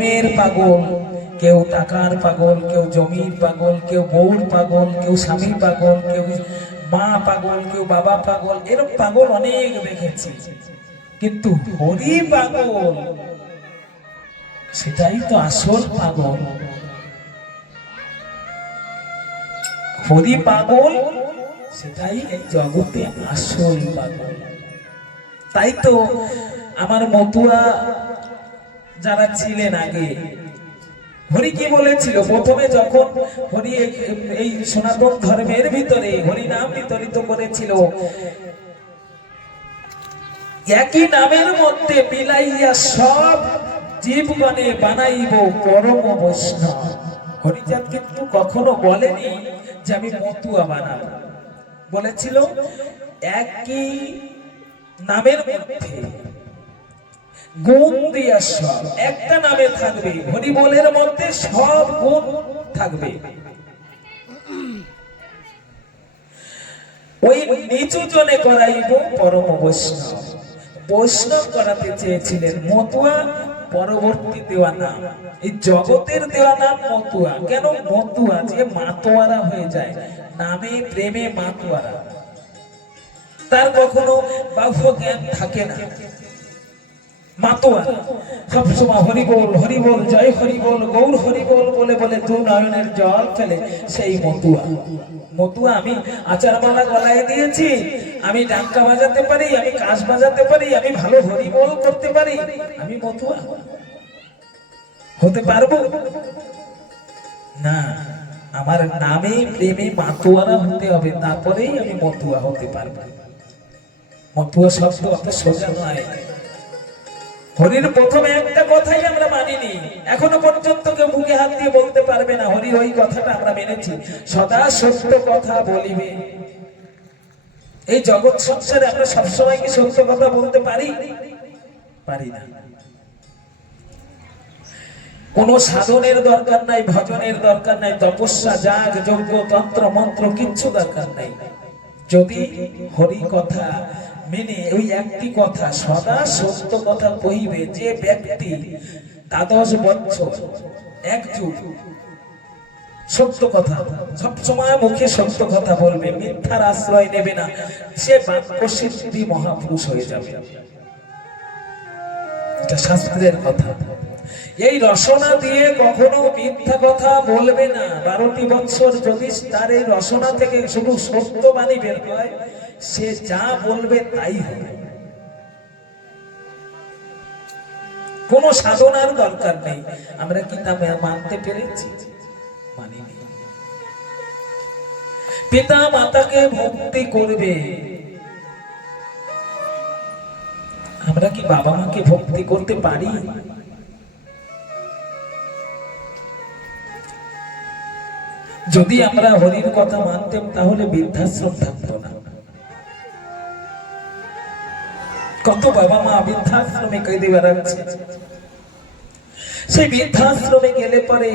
প্রেমের পাগল, কেউ টাকার পাগল, কেউ জমির পাগল, কেউ বউর পাগল, কেউ স্বামী পাগল, কেউ মা পাগল, কেউ বাবা পাগল, এরকম পাগল অনেক দেখেছি। কিন্তু হরি পাগল, সেটাই তো আসল পাগল। হরি পাগল, সেটাই এই জগতে আসল পাগল। তাই তো আমার মতুয়া যারা ছিলেন আগে। হরি কি বলেছিল? প্রথমে যখন হরি এই- সনাতন ধর্মের ভিতরে হরি নাম বিতরিত করেছিল, একই নামের মধ্যে মিলাইয়া সব জীবগণে বানাইব পরম বৈষ্ণব। হরিচাঁদ কিন্তু কখনো বলেনি যে আমি মতুয়া বানাবো। বলেছিল, একই নামের মধ্যে গুণ দিয়া সব। একটা নামে থাকবে হরিবলের মধ্যে সব গুণ থাকবে। ওই নিচু জনে করাইব পরম বৈষ্ণব। বৈষ্ণব করাতে চেয়েছিলেন মতুয়া, পরবর্তী দেওয়া নাম। এই জগতের দেওয়া নাম মতুয়া। কেন মতুয়া? যে মাতোয়ারা হয়ে যায়। নামে, প্রেমে মাতোয়ারা। তার কখনো বাহ্য জ্ঞান থাকে না। মাতোয়া। সবসময় হরিবোল হরিবোল জয় হরিবোল গৌর হরিবোল বলে বলে দু নয়নের জল ফেলে সেই মতুয়া। মতুয়া আমি আচারমালা গলায় দিয়েছি, আমি ডাঙ্কা বাজাতে পারি, আমি কাশ বাজাতে পারি, আমি ভালো হরিবোল করতে পারি। আমি মতুয়া? হতে পারব? না, আমার নামে প্রেমে মাতুয়ারা হতে হবে, তারপরেই আমি মতুয়া হতে পারব। মতুয়া শব্দ অত সোজা নয়। হরির প্রথমে একটা কথাই আমরা মানিনি। এখনও পর্যন্ত কেউ বুকে হাত দিয়ে বলতে পারবে না হরির ওই কথাটা আমরা মেনেছি। সদা সত্য কথা বলিবে। এই জগৎ সংসারে আমরা সবসময় কি সত্য কথা বলতে পারি? পারি না। কোন সাধনের দরকার নাই, ভজনের দরকার নাই, তপস্যা, যাগ, যজ্ঞ, তন্ত্র, মন্ত্র, কিচ্ছু দরকার নাই। যদি হরি কথা মেনে ওই একটি কথা, সদা সত্য কথা কহিবে যে ব্যক্তি দ্বাদশ বছর এক যুগ। সত্য কথা সব সময় মুখে সত্য কথা বলবে, মিথ্যার আশ্রয় নেবে না, সে বাক্য সিদ্ধি মহাপুরুষ হয়ে যাবে। এটা শাস্ত্রের কথা। এই রসনা দিয়ে কখনো মিথ্যা কথা বলবে না। বারোটি বছর যদি তার এই রসনা থেকে শুধু সত্য বাণী বের হয় সে যা বলবে তাই হবে। কোন সাধনার দরকার নেই। আমরা কি তা মানতে পেরেছি? মানিনি পিতা মাতাকে ভক্তি করবে। আমরা কি বাবা মাকে ভক্তি করতে পারি? যদি আমরা হরির কথা মানতাম, তাহলে বৃদ্ধাশ্রম থাকতো না। কত বাবা মা বৃদ্ধাশ্রমে কেঁদে বেড়াচ্ছে। সেই বৃদ্ধাশ্রমে গেলে পরে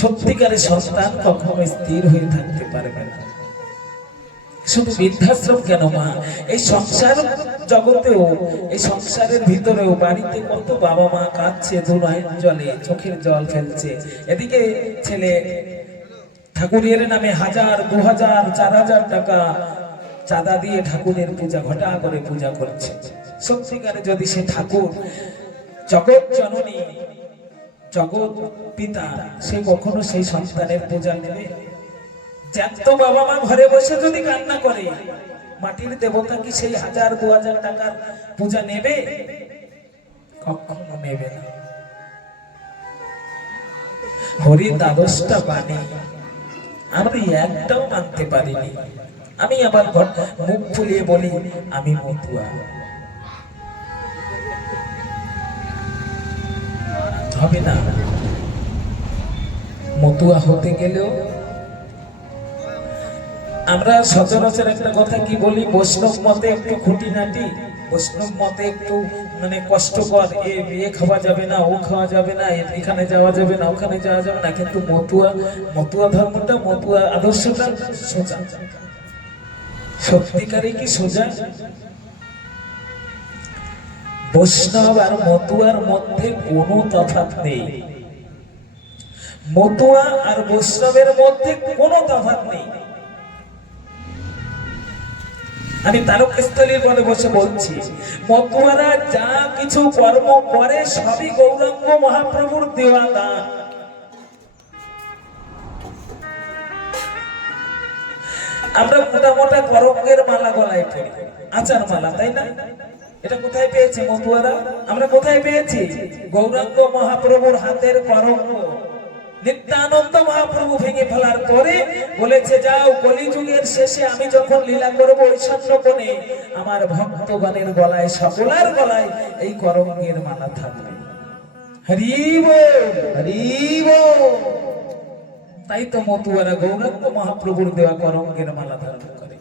সত্যিকারের সন্তান কখনো স্থির হয়ে থাকতে পারবে না। শুধু বৃদ্ধাশ্রম কেন মা? এই সংসার জগতেও, এই সংসারের ভিতরেও বাড়িতে কত বাবা মা কাঁদছে দুনয়ন জলে, চোখের জল ফেলছে। এদিকে ছেলে ঠাকুরের নামে হাজার, দু হাজার, চার হাজার টাকা চাঁদা দিয়ে ঠাকুরের পূজা, ঘটা করে পূজা করছে। সত্যিকারে যদি সে ঠাকুর জগৎ জননী, জগৎ পিতা, সে কখনো সেই সন্তানের পূজা নেবে? জ্যান্ত বাবা মা ঘরে বসে যদি কান্না করে, মাটির দেবতা কি সেই হাজার দু হাজার টাকার পূজা নেবে? কখনো নেবে না। হরি দ্বাদশটা বাণী আমরা একটাও মানতে পারিনি। আমি আবার ঘর মুখ ফুলিয়ে বলি, আমি মতুয়া। হবে না। মতুয়া হতে গেলেও আমরা সচরাচর একটা কথা কি বলি, বৈষ্ণব মতে একটু খুঁটিনাটি, বৈষ্ণব মতে একটু মানে কষ্টকর, এ এ খাওয়া যাবে না, ও খাওয়া যাবে না এখানে যাওয়া যাবে না, ওখানে যাওয়া যাবে না, কিন্তু মতুয়া মতুয়া ধর্মটা, মতুয়া আদর্শটা সোজা। সত্যিকারে কি সোজা? বৈষ্ণব আর মতুয়ার মধ্যে কোনো তফাৎ নেই। মতুয়া আর বৈষ্ণবের মধ্যে কোনো তফাৎ নেই। আমি তারকস্থলীর মনে বসে বলছি, মতুয়ারা যা কিছু কর্ম করে সবই গৌরাঙ্গ মহাপ্রভুর দেওয়া দান। আমরা মোটা মোটা করঙ্গের মালা গলায় পড়ি আচার মালা, তাই না? এটা কোথায় পেয়েছি মতুয়ারা আমরা কোথায় পেয়েছি? গৌরাঙ্গ মহাপ্রভুর হাতের করঙ্গ নিত্যানন্দ মহাপ্রভু ভেঙে ফেলার পরে বলেছে, যাও কলিযুগের শেষে আমি যখন লীলা করব ওই কোণে, আমার ভক্তগণের গলায়, সকলার গলায় এই করঙ্গের মালা থাকবে। হরিব হরিব তাই তো মতুয়ারা গৌরাঙ্গ মহাপ্রভুর দেওয়া করঙ্গের মালা ধারণ করে।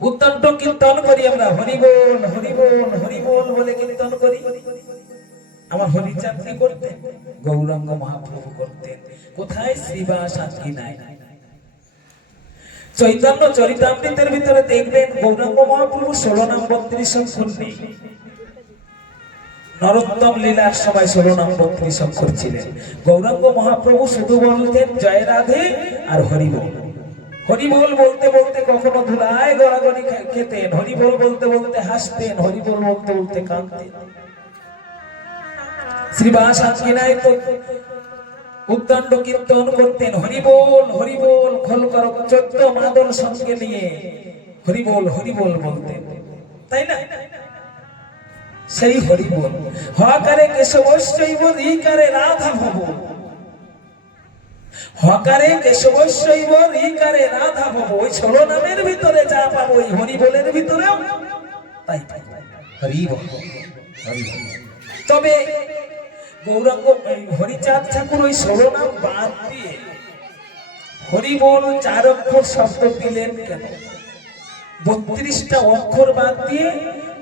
উত্তণ্ড কীর্তন করি আমরা হরিবোল হরিবোল হরিবোল বলে কীর্তন করি। আমার হরিচাঁদনি করতেন গৌরাঙ্গ মহাপ্রভু করতেন কোথায় শ্রীবাস আজকি নাই? চৈতন্য চরিতামৃতের ভিতরে দেখবেন গৌরাঙ্গ মহাপ্রভু ষোলো নাম বত্রিশ নেই। নরোত্তম লীলার সময় ষোলো নাম বত্রিশ অক্ষর ছিলেন। গৌরাঙ্গ মহাপ্রভু শুধু বলতেন, জয় রাধে আর হরিবোল। হরিবোল বলতে বলতে কখনো ধুলায় গড়াগড়ি খেতেন। হরিবোল বলতে বলতে হাসতেন। হরিবোল বলতে বলতে কাঁদতেন। শ্রীবাস আজকিনায় তো তাই না? সেই হরিবোল হকারে কেশবৈশৈব রিকারে রাধা ভব। হকারে কেশবৈশৈব রিকারে রাধা ভব। ওই ষোলো নামের ভিতরে যা পাবো, ওই হরিবোলের ভিতরেও তাই পাবো। হরিব হরিব তবে গৌরাঙ্গ হরিচাঁদ ঠাকুর ওই ষোলো নাম বাদ দিয়ে হরিবোল চার অক্ষর শব্দ দিলেন কেন? বত্রিশটা অক্ষর বাদ দিয়ে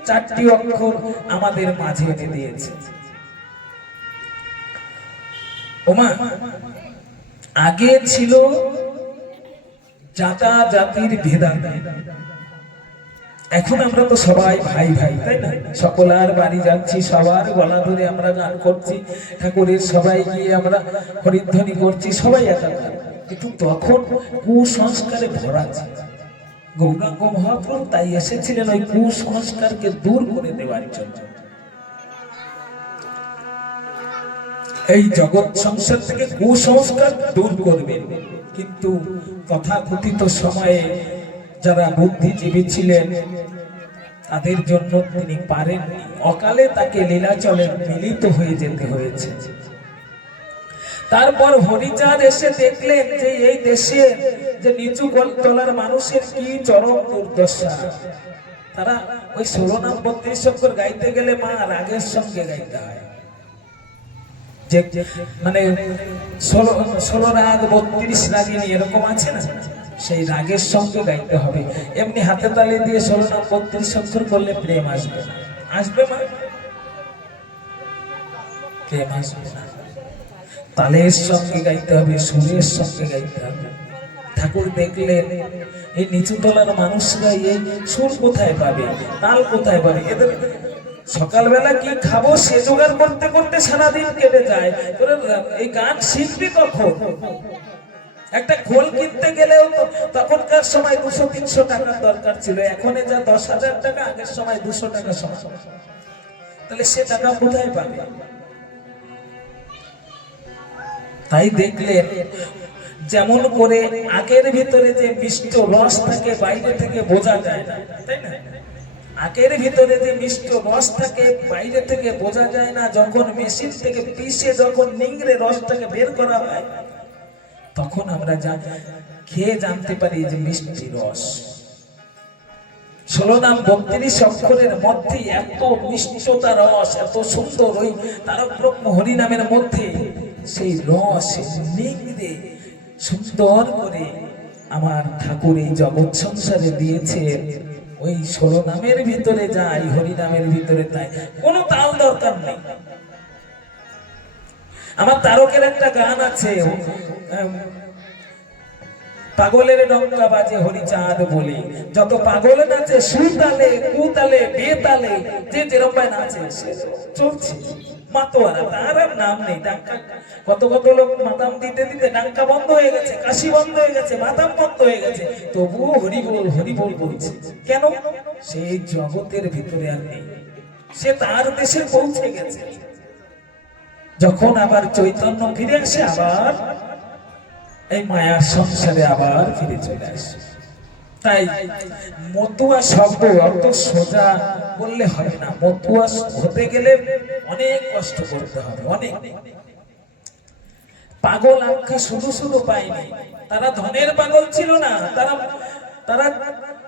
চারটি অক্ষর আমাদের মাঝে এনে দিয়েছে। ওমা, আগে ছিল জাতা জাতির ভেদাভেদ। এখন আমরা তো সবাই ভাই ভাই, তাই না? সকলার বাড়ি যাচ্ছি, সবার গলা ধরে আমরা গান করছি, ঠাকুরের সবাই গিয়ে আমরা হরিধ্বনি করছি, সবাই একাকার কিন্তু তখন কুসংস্কারে ভরা ছিল। গৌরাঙ্গ মহাপ্রভু তাই এসেছিলেন ওই কুসংস্কারকে দূর করে দেওয়ার জন্য। এই জগৎ সংসার থেকে কুসংস্কার দূর করবেন কিন্তু তথাকথিত সময়ে যারা বুদ্ধিজীবী ছিলেন, তাদের জন্য তিনি পারেননি। অকালে তাকে লীলাচলে মিলিত হয়ে যেতে হয়েছে। তারপর হরিচাঁদ এসে দেখলেন যে এই দেশে যে নিচু তলার মানুষের কি চরম দুর্দশা। তারা ওই ষোলো নাম বত্রিশ শঙ্কর গাইতে গেলে মা রাগের সঙ্গে গাইতে হয়। মানে ষোলো ষোলো রাগ, বত্রিশ রাগিনী এরকম আছে না? সেই রাগের সঙ্গে গাইতে হবে। এমনি হাতে তালে দিয়ে ষোলো নাম বত্রিশ অক্ষর করলে প্রেম আসবে আসবে মা? প্রেম আসবে না। তালের সঙ্গে গাইতে হবে, সুরের সঙ্গে গাইতে হবে। ঠাকুর দেখলেন, এই নিচু তলার মানুষরা এই সুর কোথায় পাবে, তাল কোথায় পাবে? এদের সকালবেলা কি খাব? সে জোগাড় করতে করতে সারাদিন কেটে যায়। এই গান শিখবি কখন? একটা খোল কিনতে গেলেও তো তখনকার সময় দুশো, তিনশো টাকার দরকার ছিল। এখন যা দশ হাজার টাকা, আগের সময় দুশো টাকা সময় তাহলে সে টাকা কোথায় পাবে? তাই দেখলেন যেমন করে আগের ভিতরে যে মিষ্ট রস থাকে বাইরে থেকে বোঝা যায় না, তাই না? আগের ভিতরে যে মিষ্ট রস থাকে বাইরে থেকে বোঝা যায় না, যখন মেশিন থেকে পিষে যখন নিংড়ে রসটাকে বের করা হয়, তখন আমরা যা খেয়ে জানতে পারি যে মিষ্টি রস। ষোলো নাম বত্রিশ অক্ষরের মধ্যে এত মিষ্টতা রস, এত সুন্দর ওই তারক ব্রহ্ম হরিনামের মধ্যে সেই রস নিংড়ে সুন্দর করে আমার ঠাকুর এই জগৎ সংসারে দিয়েছে। ওই ষোলো নামের ভিতরে যাই হরিনামের ভিতরে তাই, কোনো তাল দরকার নেই। আমার তারকের একটা গান আছে পাগলের ডঙ্কা বাজে হরিচাঁদ বলে। যত পাগল নাচে সুতালে কুতালে বেতালে যে যেরকম নাচে, সে চলছে। মাতোয়ারা, তার আর নাম নেই ডাক্কা কত কত লোক মাতাম দিতে দিতে ডাক্কা বন্ধ হয়ে গেছে, কাশি বন্ধ হয়ে গেছে, মাতাম বন্ধ হয়ে গেছে। তবুও হরি বল হরি বল বলছে, কেন? সেই জগতের ভিতরে আর নেই। সে তার দেশে পৌঁছে গেছে। যখন আবার চৈতন্য ফিরে আসে, আবার এই মায়ার সংসারে আবার ফিরে চলে আসে। তাই মতুয়া শব্দ অত সোজা বললে হবে না। মতুয়া হতে গেলে অনেক কষ্ট করতে হবে, অনেক। পাগল আখ্যা শুধু শুধু পায়নি। তারা ধনের পাগল ছিল না, তারা তারা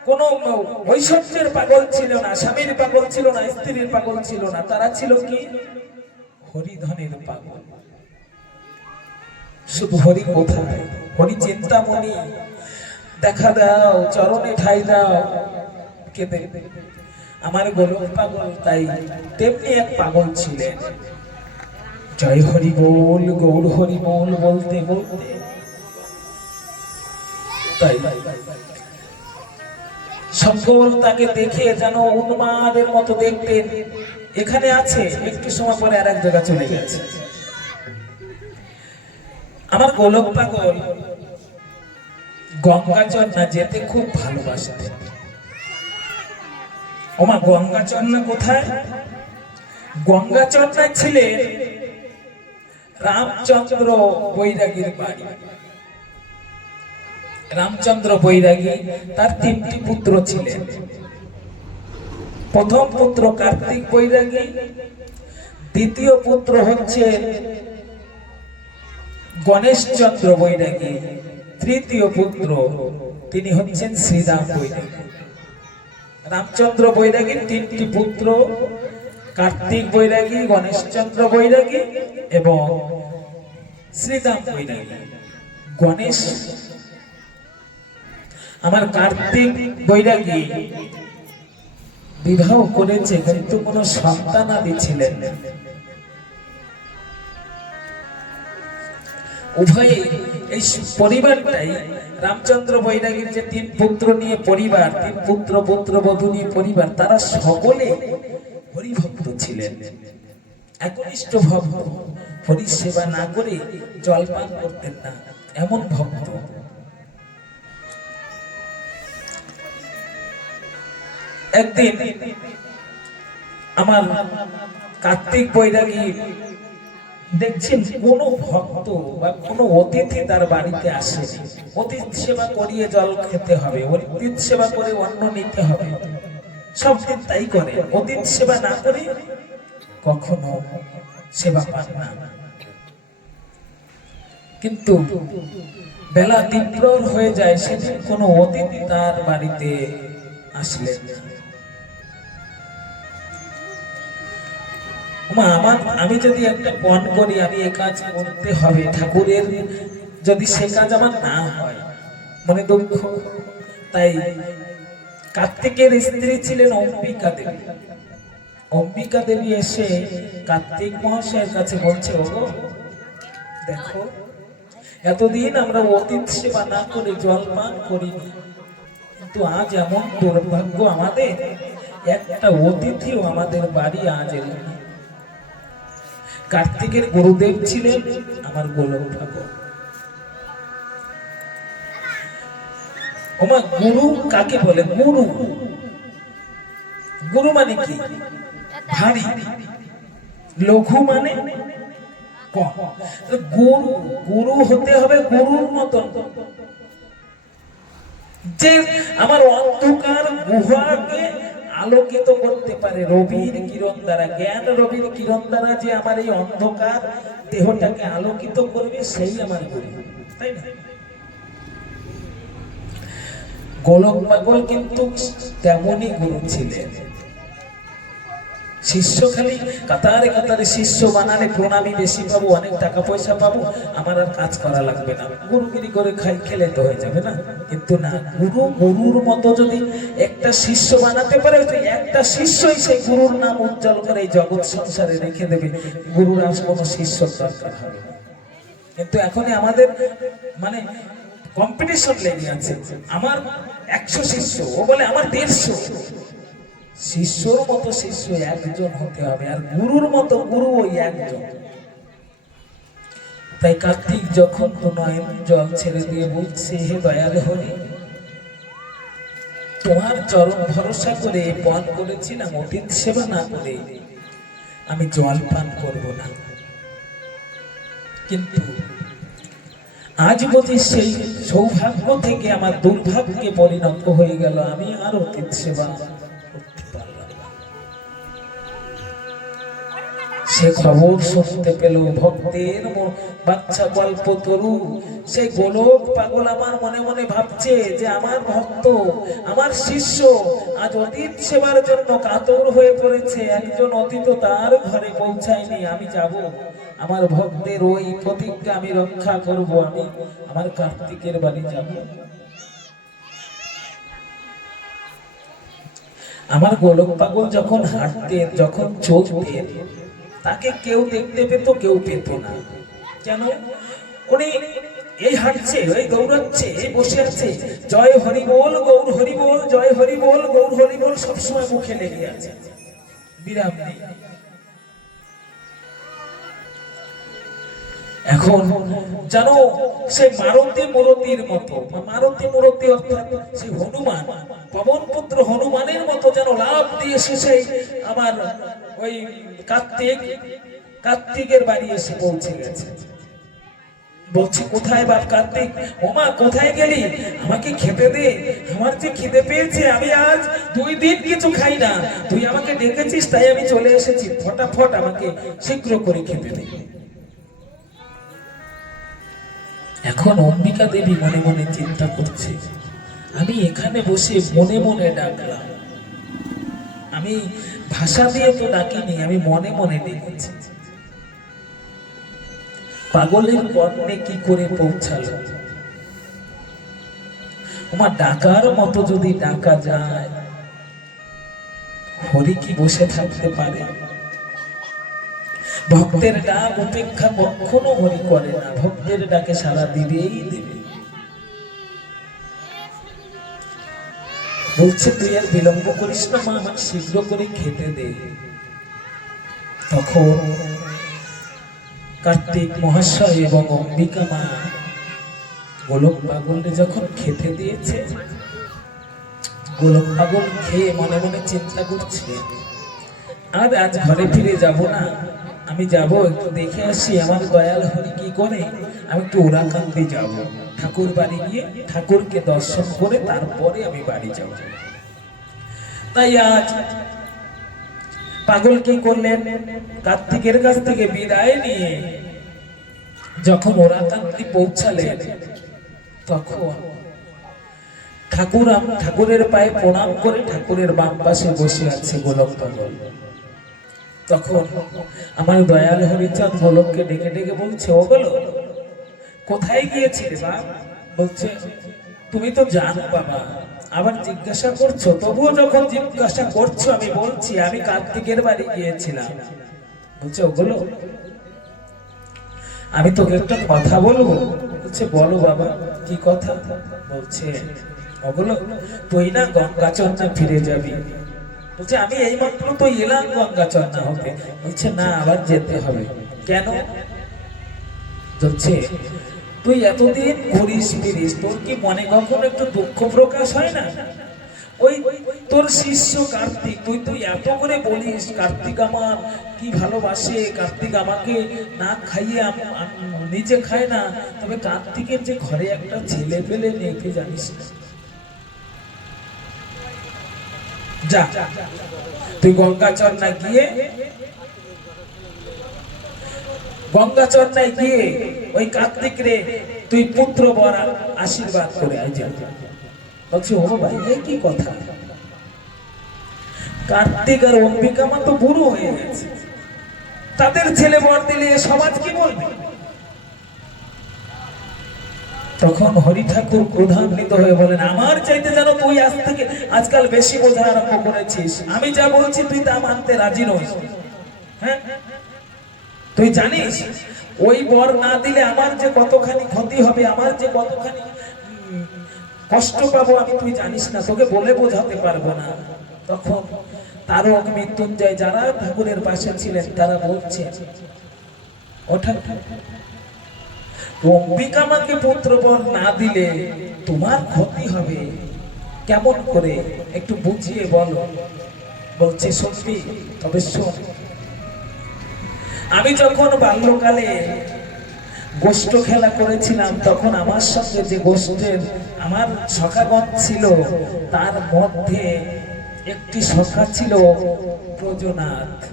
কোন ঐশ্বর্যের পাগল ছিল না, স্বামীর পাগল ছিল না, স্ত্রীর পাগল ছিল না। তারা ছিল কি? হরিধনের পাগল। শুধু হরি কোথায়? হরি চিন্তামণি। দেখা দাও, চরণে ঠাই দাও। কেঁদে আমার গোলক পাগল, তাই তেমনি এক পাগল ছিলেন। জয় হরি বল, গৌর হরি বল বলতে বলতে। সকল তাকে দেখে যেন উন্মাদের মতো দেখতেন। এখানে আছে, একটু সময় পরে আর এক জায়গায় চলে গেছে। আমার গোলক পাগল গঙ্গাচর না যেতে খুব ভালোবাসতেন ওমা গঙ্গাচর না কোথায়? গঙ্গাচর না ছিলেন রামচন্দ্র বৈরাগীর বাড়ি। রামচন্দ্র বৈরাগী তার তিনটি পুত্র ছিলেন। প্রথম পুত্র কার্তিক বৈরাগী, দ্বিতীয় পুত্র হচ্ছে গণেশচন্দ্র বৈরাগী, তৃতীয় পুত্র, তিনি হচ্ছেন শ্রীরাম বৈরাগী রামচন্দ্র বৈরাগীর তিনটি পুত্র, কার্তিক বৈরাগী, গণেশচন্দ্র বৈরাগী এবং শ্রীরাম বৈরাগী গণেশ, আমার কার্তিক বৈরাগী বিবাহ করেছে, কিন্তু কোনো সন্তান আদি ছিলেন না। উভয়ে এই পরিবারটাই রামচন্দ্র বৈরাগীর যে তিন পুত্র নিয়ে পরিবার, তিন পুত্র পুত্র, বধূ নিয়ে পরিবার, তারা সকলে হরিভক্ত ছিলেন। একনিষ্ঠ ভক্ত হরি সেবা না করে জলপান করতেন না, এমন ভক্ত। একদিন আমার কার্তিক বৈরাগী দেখছেন কোন ভক্ত বা কোন অতিথি তার বাড়িতে আসে। অতিথি সেবা করিয়ে জল খেতে হবে, অতিথি সেবা করে অন্ন নিতে হবে। সব তাই করে। অতিথি সেবা না করে কখনো সেবা পান না। কিন্তু বেলা তীব্র হয়ে যায়, সেদিন কোনো অতিথি তার বাড়িতে আসলেন না। আমার, আমি যদি একটা পণ করি, আমি এ কাজ করতে হবে। ঠাকুরের যদি সে কাজ আমার না হয়, মনে দুঃখ। তাই কার্তিকের স্ত্রী ছিলেন অম্বিকা দেবী। অম্বিকা দেবী এসে কার্তিক মহাশয়ের কাছে বলছে, ওগো, দেখো, এতদিন আমরা অতীত সেবা না করে জল পান করিনি। কিন্তু আজ এমন দুর্ভাগ্য আমাদের, একটা অতিথিও আমাদের বাড়ি আজ এলো না। কার্তিকের গুরুদেব ছিলেন আমার গোলক ঠাকুর। ওমা, গুরু কাকে বলে? গুরু। গুরু মানে কি? ভারী। লঘু মানে গুরু গুরু হতে হবে গুরুর মতন। যে আমার অন্ধকার গুহাকে আলোকিত করতে পারে। রবির কিরণ দ্বারা, জ্ঞান রবির কিরণ দ্বারা যে আমার এই অন্ধকার দেহটাকে আলোকিত করবে, সেই আমার গুরু তাই না? গোলক পাগল কিন্তু তেমনই গুরু ছিলেন। শিষ্য খালি কাতারে কাতারে শিষ্য বানালে প্রণামী বেশি পাবো, অনেক টাকা পয়সা পাবো, আমার আর কাজ করা লাগবে না। গুরুগিরি করে খাই, খেলে তো হয়ে যাবে না। কিন্তু না, গুরু, গুরুর মতো যদি একটা শিষ্য বানাতে পারে একটা শিষ্যই সেই গুরুর নাম উজ্জ্বল করে এই জগৎ সংসারে রেখে দেবে। গুরুর আজ কোনো শিষ্য দরকার হবে কিন্তু এখন আমাদের মানে কম্পিটিশন লেগে আছে। আমার একশো শিষ্য, ও বলে আমার দেড়শো। শিষ্যর মতো শিষ্য একজন হতে হবে, আর গুরুর মতো গুরু ওই একজন। তাই কার্তিক যখন তো নয়ন জল ছেড়ে দিয়ে বলছে, হে দয়াল হরি তোমার চরম ভরসা করে পান করেছিলাম অতীত সেবা না করে আমি জল পান করব না। কিন্তু আজ বুঝি সেই সৌভাগ্য থেকে আমার দুর্ভাগ্যে পরিণত হয়ে গেল, আমি আর অতীত সেবা। সে খবর শুনতে পেল, ভক্তের বাচ্চা গল্প তরু সেই গোলক পাগল আমার মনে মনে ভাবছে যে আমার ভক্ত, আমার শিষ্য আজ অতীত সেবার জন্য কাতর হয়ে পড়েছে। একজন অতীত তার ঘরে পৌঁছায়নি, আমি যাব। আমার ভক্তের ওই প্রতিজ্ঞা আমি রক্ষা করব, আমি আমার কার্তিকের বাড়ি যাব। আমার গোলক পাগল যখন হাঁটতেন, যখন চলতেন তাকে কেউ দেখতে পেত, কেউ পেত না। কেন? উনি এই হাঁটছে, এই দৌড়াচ্ছে, এই বসে আছে। জয় হরি বল, গৌর হরি বল, জয় হরি বল, গৌর হরি বল সবসময় মুখে লেগে আছে। বিরাম নেই। এখন জানো সে মারুতি মুরতির মতো মারতি মুরতি অর্থাৎ সে হনুমান পবন পুত্র হনুমানের মতো যেন লাভ দিয়ে এসে সেই আমার ওই কার্তিক, কার্তিকের বাড়ি এসে পৌঁছে গেছে। বলছি, কোথায় বাপ কার্তিক? ওমা, কোথায় গেলি? আমাকে খেতে দে। আমার যে খিদে পেয়েছে, আমি আজ দুই দিন কিছু খাই না। তুই আমাকে ডেকেছিস, তাই আমি চলে এসেছি। ফটাফট আমাকে শীঘ্র করে খেতে দে। এখন অম্বিকা দেবী মনে মনে চিন্তা করছে। আমি এখানে বসে মনে মনে ডাকলাম। আমি ভাষা দিয়ে তো ডাকিনি, আমি মনে মনে ডেকেছি। পাগলের বর্ণে কি করে পৌঁছালো? আমার ডাকার মতো যদি ডাকা যায়, হরি কি বসে থাকতে পারে? ভক্তের ডাক উপেক্ষা কখনো হরি করে না। ভক্তের ডাকে সারা দিবেই দিবে। বলছে, তুই আর বিলম্ব করিস না মা আমার শীঘ্র করে খেতে দে। তখন কার্তিক মহাশয় এবং অম্বিকা মা গোলক পাগলকে যখন খেতে দিয়েছে, গোলক পাগল খেয়ে মনে মনে চিন্তা করছে, আর আজ ঘরে ফিরে যাব না। আমি যাব, একটু দেখে আসি আমার দয়াল হরি কি করে। আমি একটু ওরাকান্দি যাব, ঠাকুর বাড়ি গিয়ে ঠাকুরকে দর্শন করে তারপরে আমি বাড়ি যাব। তাই আজ পাগল কি করলেন? কার্তিকের কাছ থেকে বিদায় নিয়ে যখন ওরাকান্তি পৌঁছালেন, তখন ঠাকুর ঠাকুরের পায়ে প্রণাম করে ঠাকুরের বাম পাশে বসে আছে গোলক পাগল তখন আমার দয়াল হরিচাঁদ গোলককে ডেকে ডেকে বলছে, ও বলো কোথায় গিয়েছিলে বা বলছে, তুমি তো জানো বাবা, আবার জিজ্ঞাসা করছ, তবুও যখন জিজ্ঞাসা করছ আমি বলছি, আমি কার্তিকের বাড়ি গিয়েছিলাম। বলছে ওগুলো আমি তোকে একটা কথা বলব। বলছে, বলো বাবা, কি কথা? বলছে ওগুলো তুই না গঙ্গাচরণা ফিরে যাবি বলছে, আমি এই মাত্র তো এলাম গঙ্গাচরণা হতে। বলছে, না, আবার যেতে হবে। কেন? বলছে, তুই এতদিন ঘুরিস ফিরিস, তোর কি মনে কখনো একটু দুঃখ প্রকাশ হয় না? ওই তোর শিষ্য কার্তিক, তুই তুই এত করে বলিস, কার্তিক আমার কি ভালোবাসে, কার্তিক আমাকে না খাইয়ে নিজে খায় না। তবে কার্তিকের যে ঘরে একটা ছেলে পেলে নেই জানিস না? যা। তুই গঙ্গাচরণা গিয়ে, গঙ্গাচরণায় গিয়ে ওই কার্তিক রে তুই পুত্র বর আশীর্বাদ করে যা। বলছি, ও ভাই এই কি কথা? কার্তিক আর অম্বিকা মা তো বুড়ো হয়ে গেছে। তাদের ছেলে বর দিলে সমাজ কি বলবে? তখন হরি ঠাকুর ক্রোধান্বিত হয়ে বলেন, আমার চাইতে যেন তুই আজ থেকে আজকাল বেশি বোঝা আরম্ভ করেছিস। আমি যা বলছি তুই তা মানতে রাজি নই হ্যাঁ? তুই জানিস, ওই বর না দিলে আমার যে কতখানি ক্ষতি হবে, আমার যে কতখানি কষ্ট পাবো আমি তুই জানিস না, তোকে বলে বোঝাতে পারব না। তখন তারক মৃত্যুঞ্জয় যারা ঠাকুরের পাশে ছিলেন, তারা বলছে ওঠা অম্বিকা আমাকে পুত্রবর না দিলে তোমার ক্ষতি হবে। কেমন করে একটু বুঝিয়ে বলো। বলছে, সত্যি, তবে আমি যখন বাল্যকালে গোষ্ঠ খেলা করেছিলাম, তখন আমার সঙ্গে যে গোষ্ঠের আমার সখাগণ ছিল, তার মধ্যে একটি সখা ছিল প্রজনাথ।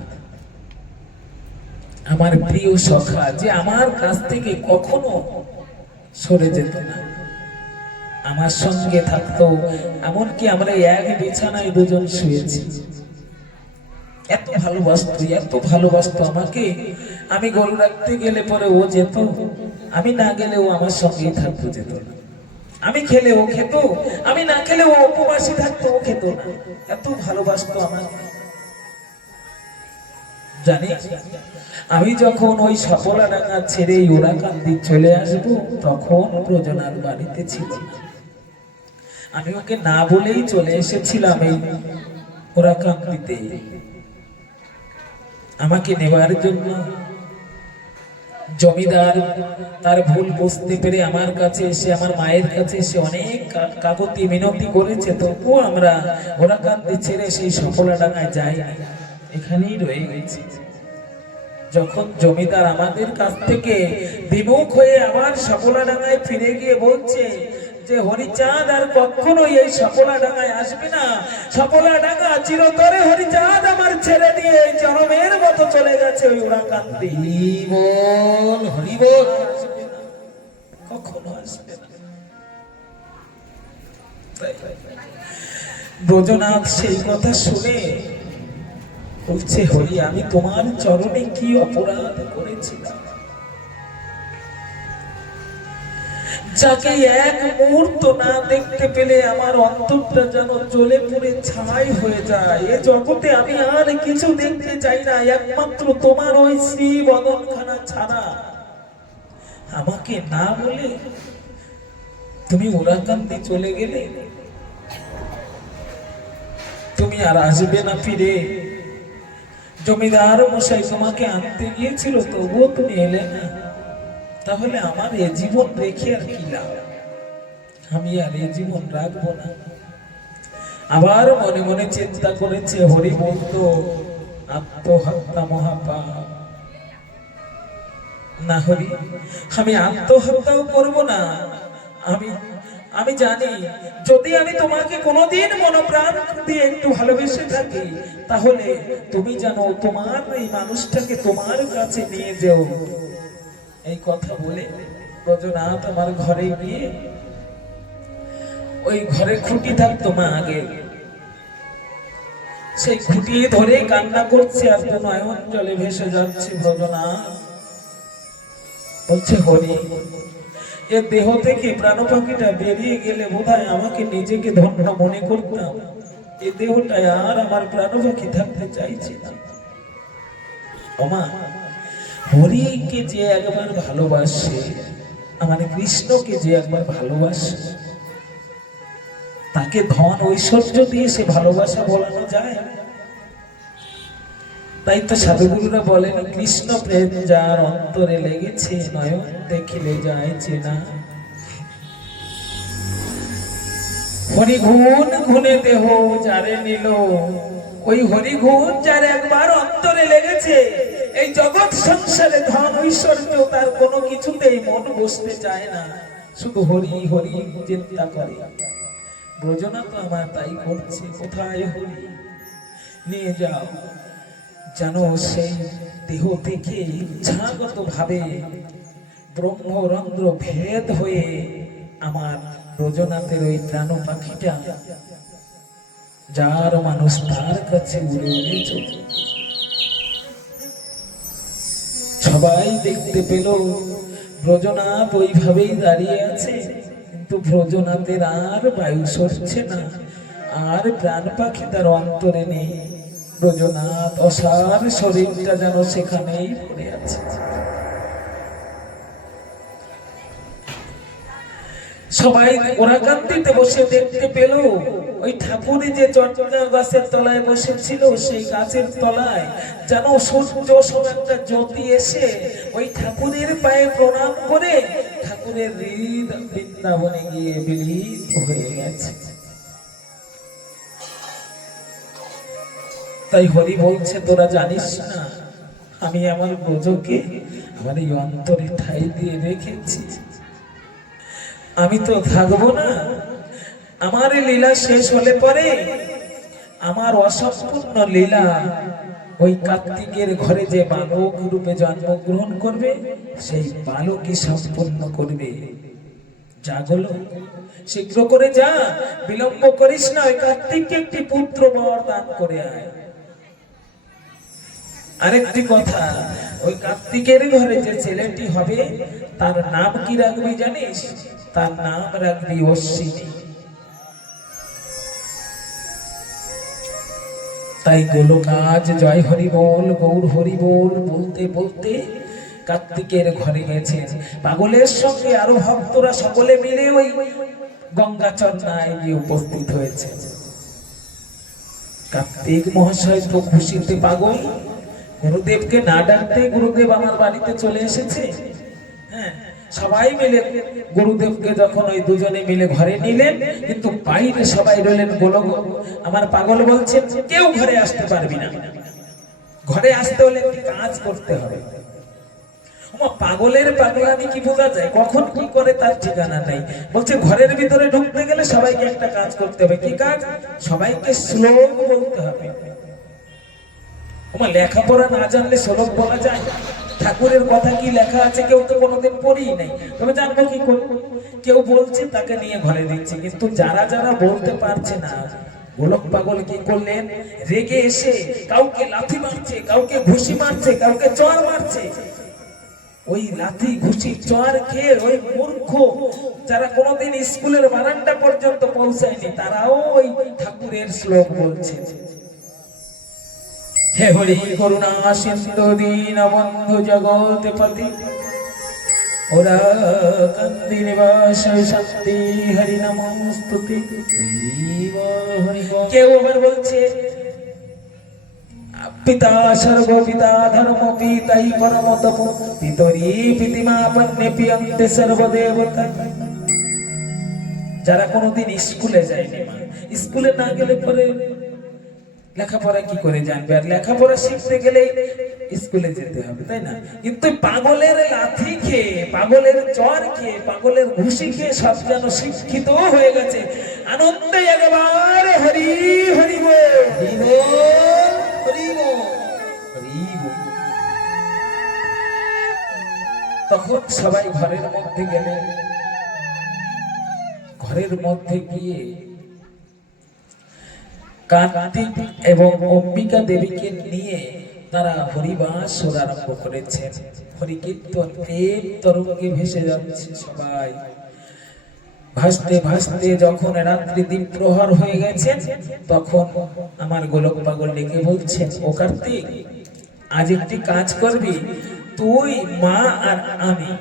আমার প্রিয় সখা, যে আমার কাছ থেকে কখনো সরে যেত না। আমার সঙ্গে থাকতো, এমনকি আমরা এক বিছানায় দুজন শুয়েছি। এত ভালোবাসতো এত ভালোবাসতো আমাকে। আমি গোল রাখতে গেলে পরে ও যেত, আমি না গেলে ও আমার সঙ্গেই থাকতো, যেত না। আমি খেলে ও খেত, আমি না খেলে ও উপবাসী থাকতো, ও খেত না। এত ভালোবাসতো আমাকে। জানিস আমি যখন ওই সফলা ডাঙ্গা ছেড়ে ওরাকান্দি চলে আসব, তখন প্রজনার বাড়িতে ছিল আমি ওকে না বলেই চলে এসেছিলাম এই ওরাকান্দিতে আমাকে জন্য জমিদার তার ভুল বুঝতে পেরে আমার কাছে এসে, আমার মায়ের কাছে এসে অনেক কাকতি মিনতি করেছে, তবুও আমরা ওরাকান্দি ছেড়ে সেই সফলা ডাঙায় যাই। এখানেই রয়ে গেছি। যখন জমিদার আমাদের কাছ থেকে বিমুখ হয়ে আবার ডাঙায় ফিরে গিয়ে বলছে যে হরিচাঁদ আর কখনোই এই সফলা ডাঙায় আসবে না। সফলা ডাঙা চিরতরে হরিচাঁদ আমার ছেড়ে দিয়ে এই জনমের মতো চলে গেছে ওই ওরাকান্দি হরি বল হরি বল কখনো আসবে না। ব্রজনাথ সেই কথা শুনে বলছে হরি, আমি তোমার চরণে কি অপরাধ করেছিলাম? যাকে এক মুহূর্ত না দেখতে পেলে আমার অন্তরটা যেন জ্বলে পুড়ে ছাই হয়ে যায়। এ জগতে আমি আর কিছু দেখতে চাই না, একমাত্র তোমার ওই শ্রী বদনখানা ছাড়া। আমাকে না বলে তুমি ওরাকান্দি চলে গেলে? তুমি আর আসবে না ফিরে। জমিদার মশাই তোমাকে আনতে গিয়েছিল, তবুও তুমি এলে না। তাহলে আমার এ জীবন রেখে আর কি লাভ? আমি আর এ জীবন রাখব না। আবার মনে মনে চিন্তা করেছে হরি বলতো আত্মহত্যা মহাপাপ। না হরি, আমি আত্মহত্যাও করব না। আমি আমি জানি, যদি আমি তোমাকে কোনোদিন মনোপ্রাণ দিয়ে একটু ভালোবেসে থাকি, তাহলে তুমি জানো তোমার এই মানুষটাকে তোমার কাছে নিয়ে যেও। এই কথা বলে ব্রজনাথ আমার ঘরে গিয়ে ওই ঘরে খুঁটি থাকতো মা আগে। সেই খুঁটি ধরে কান্না করছে আর তো নয়ন জলে ভেসে যাচ্ছে ব্রজনাথ বলছে, হরি এ দেহ থেকে প্রাণ পাখিটা বেরিয়ে গেলে বোধহয় আমাকে নিজেকে ধন্য মনে করতাম এ দেহটায় আর আমার প্রাণ পাখি থাকতে চাইছে না। ওমা, হরিকে যে একবার ভালোবাসে, আমার কৃষ্ণকে যে একবার ভালোবাসে, তাকে ধন ঐশ্বর্য দিয়ে সে ভালোবাসা বলানো যায়? তাই তো সাধুগুরুরা বলেন, কৃষ্ণ প্রেম যার অন্তরে লেগেছে, নয়ন দেখিলে যায় চেনা গুণে দেহ যারে নিল, ওই হরিগুণ যার একবার অন্তরে লেগেছে, এই জগৎ সংসারে ধন ঐশ্বর্য তার কোনো কিছুতেই মন বসতে চায় না, শুধু হরি হরি চিন্তা করে। ব্রজনা তো আমার তাই করছে, কোথায় হরি? নিয়ে যাও। যেন সেই দেহ থেকে ইচ্ছাগত ভাবে ব্রহ্মরন্ধ্র ভেদ হয়ে আমার ব্রজনাথের ওই প্রাণ পাখিটা, যার মানুষ তার কাছে সবাই দেখতে পেল ব্রজনাথ ওইভাবেই দাঁড়িয়ে আছে, কিন্তু ব্রজনাথের আর বায়ু সরছে না, আর প্রাণ পাখি তার অন্তরে নেই। ব্রজনাথ শরীরটা যেন সেখানেই পড়ে আছে। সবাই বসে দেখতে পেল, ওই ঠাকুরে যে গাছের তলায় বসেছিল, সেই গাছের তলায় যেন সূর্য সব একটা জ্যোতি এসে ওই ঠাকুরের পায়ে প্রণাম করে ঠাকুরের হৃদ বৃন্দাবনে গিয়ে বিলীন হয়ে গেছে। তাই হরি বলছে, তোরা জানিস না, আমি আমার ব্রজকে আমার এই অন্তরে ঠাই দিয়ে রেখেছি। আমি তো থাকব না, আমার লীলা শেষ হলে পরে আমার অসম্পূর্ণ লীলা ওই কার্তিকের ঘরে যে বালক রূপে জন্মগ্রহণ করবে, সেই বালকই সম্পূর্ণ করবে। জাগলো শীঘ্র করে যা, বিলম্ব করিস না, ওই কার্তিককে একটি পুত্র বর দান করে আয়। আরেকটি কথা, ওই কার্তিকের ঘরে যে ছেলেটি হবে, তার নাম কি রাখবি জানিস? তার নাম রাখবি অশ্বিনী। তাই গোলক আজ জয় হরি বল, গৌর হরি বল, বলতে বলতে কার্তিকের ঘরে গেছেন। পাগলের সঙ্গে আরও ভক্তরা সকলে মিলে ওই গঙ্গা চন্নায় গিয়ে উপস্থিত হয়েছে কার্তিক মহাশয় তো খুশিতে পাগল গুরুদেবকে না ডাকতে গুরুদেব আমার বাড়িতে চলে এসেছে। হ্যাঁ সবাই মিলে গুরুদেবকে যখন ওই দুজনে মিলে ঘরে নিলেন, কিন্তু বাইরে সবাই রইলেন গোলক আমার পাগল বলছেন কেউ ঘরে আসতে পারবি না। ঘরে আসতে হলে কাজ করতে হবে। পাগলের পাগলামি কি বোঝা যায়? কখন কি করে তার ঠিকানা নেই। বলছে, ঘরের ভিতরে ঢুকতে গেলে সবাইকে একটা কাজ করতে হবে। কি কাজ? সবাইকে শ্লোক বলতে হবে। ওমা, লেখাপড়া না জানলে শ্লোক বলা যায়? ঠাকুরের কথা কি লেখা আছে? কেউ তো কোনোদিন পড়েই নাই। তবে জানব কি করে? কেউ বলছে, তাকে নিয়ে ঘরে দিচ্ছে। কিন্তু যারা যারা বলতে পারছে না, গোলক পাগল কি করলেন? রেগে এসে কাউকে লাথি মারছে, কাউকে ঘুষি মারছে, কাউকে চর মারছে। ওই লাথি, ঘুষি, চর খেয়ে ওই মূর্খ, যারা কোনোদিন স্কুলের বারান্দা পর্যন্ত পৌঁছায়নি, তারাও ওই ঠাকুরের শ্লোক বলছে। হে হরি করুণা সিন্ধু দীন বন্ধু জগৎপতি ওরা কান্দি নিবাস শান্তি হরি নমস্তুতি কেউ আবার বলছে পিতা সর্ব পিতা ধর্ম পিতাই পরম তপ পিতরি পিতিমা পন্নে পিয়ন্তে সর্বদেবতা যারা কোনোদিন স্কুলে যায়নি মা স্কুলে না গেলে পরে লেখাপড়া কি করে জানবে? আর লেখাপড়া শিখতে গেলে স্কুলে যেতে হবে, তাই না? কিন্তু পাগলের লাথি খেয়ে, পাগলের জ্বর খেয়ে, পাগলের ঘুষি খেয়ে সব যেন শিক্ষিত হয়ে গেছে। আনন্দে একবার হরি হরি তখন সবাই ঘরের মধ্যে গেলে, ঘরের মধ্যে গিয়ে কার্তিক এবং অম্বিকা দেবীকে নিয়ে তারা হরিবাস আরম্ভ করেছেন। হরিকীর্তন প্রেম তরঙ্গে ভেসে যাচ্ছে সবাই। ভাসতে ভাসতে যখন রাত্রি দিন প্রহর হয়ে গেছে, তখন আমার গোলক পাগল ডেকে বলছেন, ও কার্তিক, আজ একটি কাজ করবি। তুই, মা আর আমি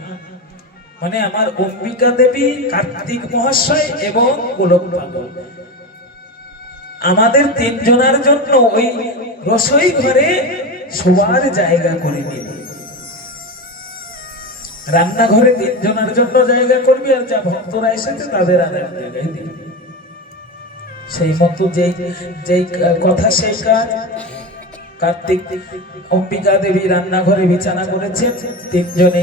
মানে আমার অম্বিকা দেবী, কার্তিক মহাশয় এবং গোলক পাগল আমাদের তিনজনের জন্য ওই রসই ঘরে শোবার জায়গা করে নিব রান্নাঘরে তিনজনের জন্য জায়গা করবি আর যা ভক্তরা এসেছে তাদের এক জায়গায় দিবি। সেই মতো যেই যেই কথা সেই কাজ। কার্তিক অম্বিকা দেবী রান্নাঘরে বিছানা করেছেন, তিনজনে